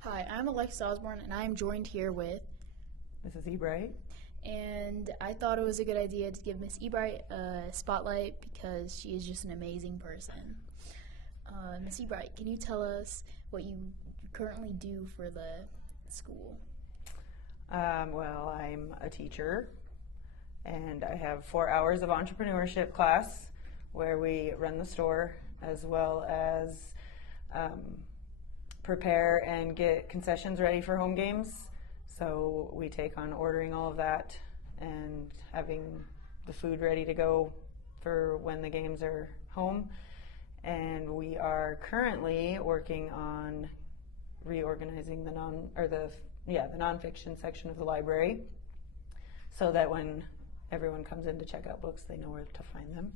Hi, I'm Alexis Osborn, and I'm joined here with, This is Ebright. and I thought it was a good idea to give Miss Ebright a spotlight because she is just an amazing person. Miss Ebright, can you tell us what you currently do for the school? Well, I'm a teacher, and I have 4 hours of entrepreneurship class where we run the store as well as prepare and get concessions ready for home games. So we take on ordering all of that and having the food ready to go for when the games are home. And we are currently working on reorganizing the nonfiction section of the library, so that when everyone comes in to check out books, they know where to find them.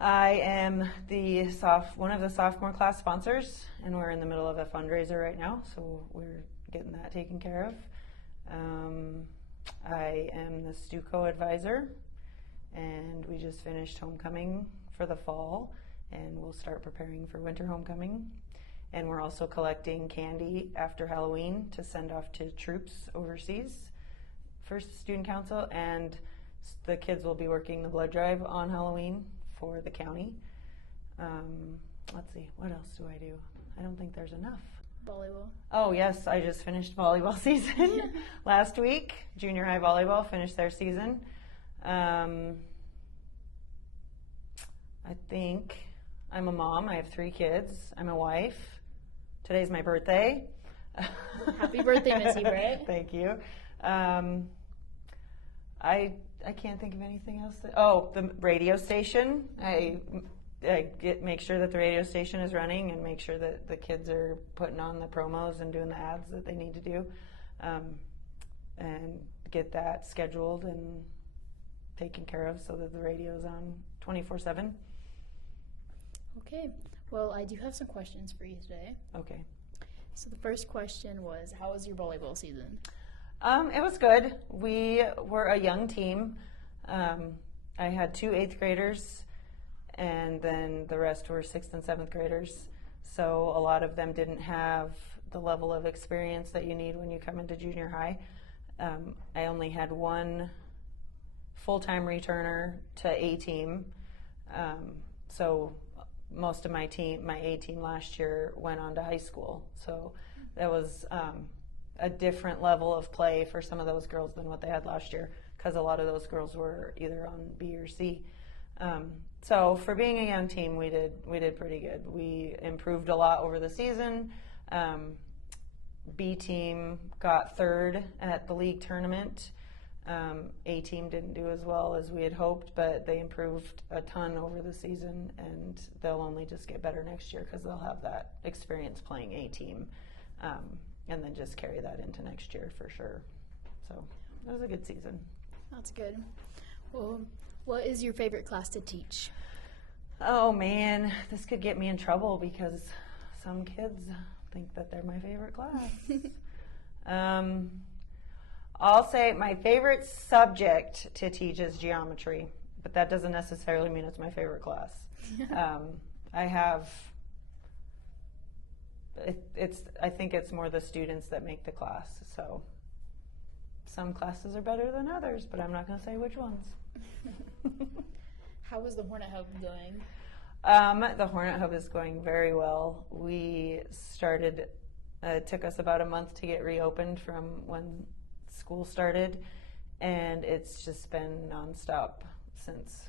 I am one of the sophomore class sponsors, and we're in the middle of a fundraiser right now, so we're getting that taken care of. I am the STUCO advisor, and we just finished homecoming for the fall, and we'll start preparing for winter homecoming. And we're also collecting candy after Halloween to send off to troops overseas for student council, and the kids will be working the blood drive on Halloween for the county. Let's see, what else do I do? I don't think there's enough. Volleyball. Oh yes, I just finished volleyball season last week. Junior high volleyball finished their season. I think I'm a mom. I have 3 kids. I'm a wife. Today's my birthday. Happy birthday, Miss Ebright. Thank you. I can't think of anything else. The radio station. I make sure that the radio station is running and make sure that the kids are putting on the promos and doing the ads that they need to do, and get that scheduled and taken care of so that the radio is on 24/7. Okay, well, I do have some questions for you today. Okay. So the first question was, how was your volleyball season? It was good. We were a young team. I had 2 8th graders, and then the rest were 6th and 7th graders. So a lot of them didn't have the level of experience that you need when you come into junior high. I only had 1 full-time returner to A team. So most of my A team last year went on to high school. So that was a different level of play for some of those girls than what they had last year, because a lot of those girls were either on B or C. So for being a young team, we did pretty good. We improved a lot over the season. B team got 3rd at the league tournament. A team didn't do as well as we had hoped, but they improved a ton over the season, and they'll only just get better next year because they'll have that experience playing A team, and then just carry that into next year for sure. So it was a good season. That's good. Well, what is your favorite class to teach? Oh man, this could get me in trouble because some kids think that they're my favorite class. I'll say my favorite subject to teach is geometry, but that doesn't necessarily mean it's my favorite class. I think it's more the students that make the class. So some classes are better than others, but I'm not going to say which ones. How was the Hornet Hub going? The Hornet Hub is going very well. We started, it took us about a month to get reopened from when school started, and it's just been nonstop since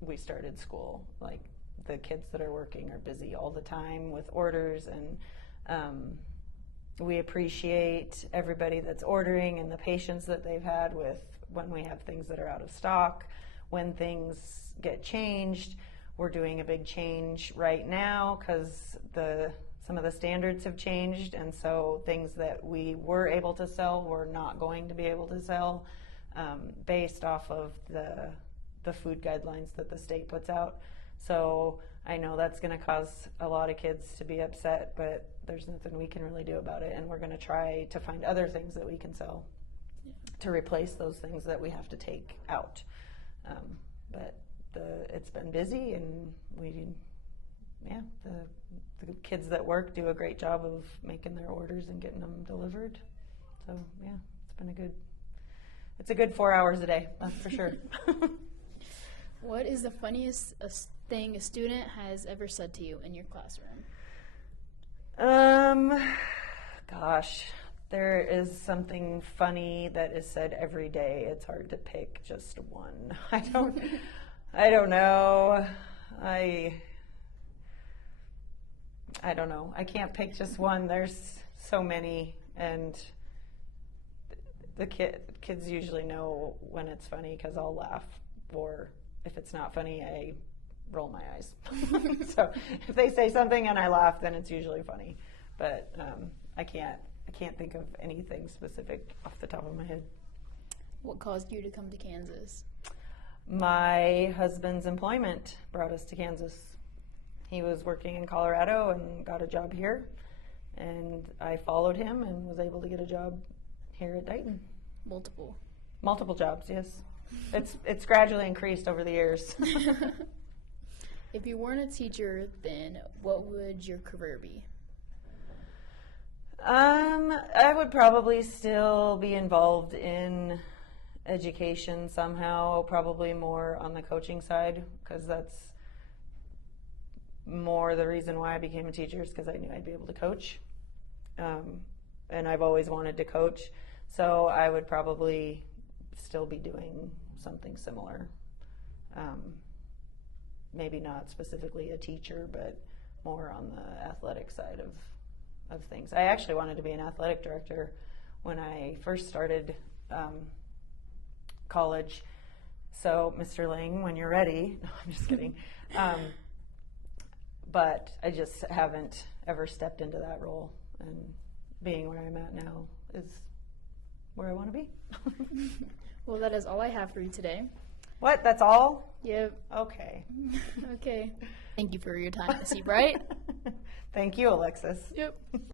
we started school. Like, the kids that are working are busy all the time with orders, and we appreciate everybody that's ordering and the patience that they've had with when we have things that are out of stock, when things get changed. We're doing a big change right now because some of the standards have changed, and so things that we were able to sell, we're not going to be able to sell based off of the food guidelines that the state puts out. So I know that's going to cause a lot of kids to be upset, but there's nothing we can really do about it, and we're going to try to find other things that we can sell to replace those things that we have to take out. But it's been busy, and yeah, the kids that work do a great job of making their orders and getting them delivered. So yeah, it's a good 4 hours a day, that's for sure. What is the funniest thing a student has ever said to you in your classroom? Gosh, there is something funny that is said every day. It's hard to pick just one. I don't know. I don't know. I can't pick just one. There's so many, and the kids usually know when it's funny because I'll laugh, or if it's not funny, I roll my eyes. So if they say something and I laugh, then it's usually funny. But I can't think of anything specific off the top of my head. What caused you to come to Kansas? My husband's employment brought us to Kansas. He was working in Colorado and got a job here, and I followed him and was able to get a job here at Dighton. Multiple jobs, yes. It's gradually increased over the years. If you weren't a teacher, then what would your career be? I would probably still be involved in education somehow, probably more on the coaching side, because that's more the reason why I became a teacher, is because I knew I'd be able to coach. And I've always wanted to coach, so I would probably still be doing something similar. Maybe not specifically a teacher, but more on the athletic side of things. I actually wanted to be an athletic director when I first started college. So, Mr. Ling, when you're ready. No, I'm just kidding. But I just haven't ever stepped into that role, and being where I'm at now is where I want to be. Well, that is all I have for you today. What? That's all? Yep. Okay. Okay. Thank you for your time, Miss Ebright. Thank you, Alexis. Yep.